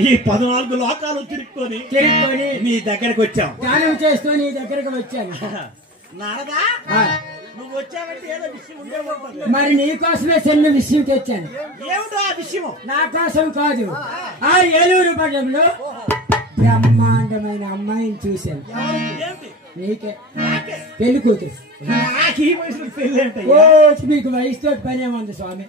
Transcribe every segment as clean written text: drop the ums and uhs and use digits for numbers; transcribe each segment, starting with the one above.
ఈ 14 లోకాలు తిరుక్కొని నీ దగ్గరకు వచ్చాం. ధ్యానం చేస్తూ నీ దగ్గరకు వచ్చాను. నారదా, నువ్వు వచ్చావంటే ఏదో విషయం ఉండే. మరి నీ కోసమే చిన్న విషయం తెచ్చాను. ఏమిటో ఆ విషయం? నా కోసం కాదు, ఆ ఏలూరు పట్టణంలో బ్రహ్మాండమైన అమ్మాయిని చూశాను. నీకే పెళ్లి కూతురు. మీకు వయసుతో పని ఏముంది స్వామి?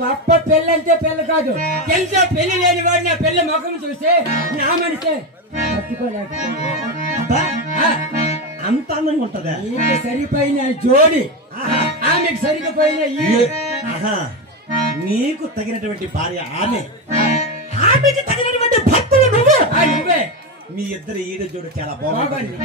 గొప్ప పెళ్ళి అంటే పెళ్ళి కాదు, తెలిసే పెళ్లి లేని వాడు నా పెళ్లి ముఖం చూస్తే నా మనిషే అంత అందంగా ఉంటదా? ఈమె సరిపోయిన జోడి, ఆమెకు సరిపోయిన నీకు తగినటువంటి భార్య ఆమె, ఆమెకి తగినటువంటి భర్తలు నువ్వు. నువ్వే. మీ ఇద్దరు ఈడ జోడు చాలా బాగుంది.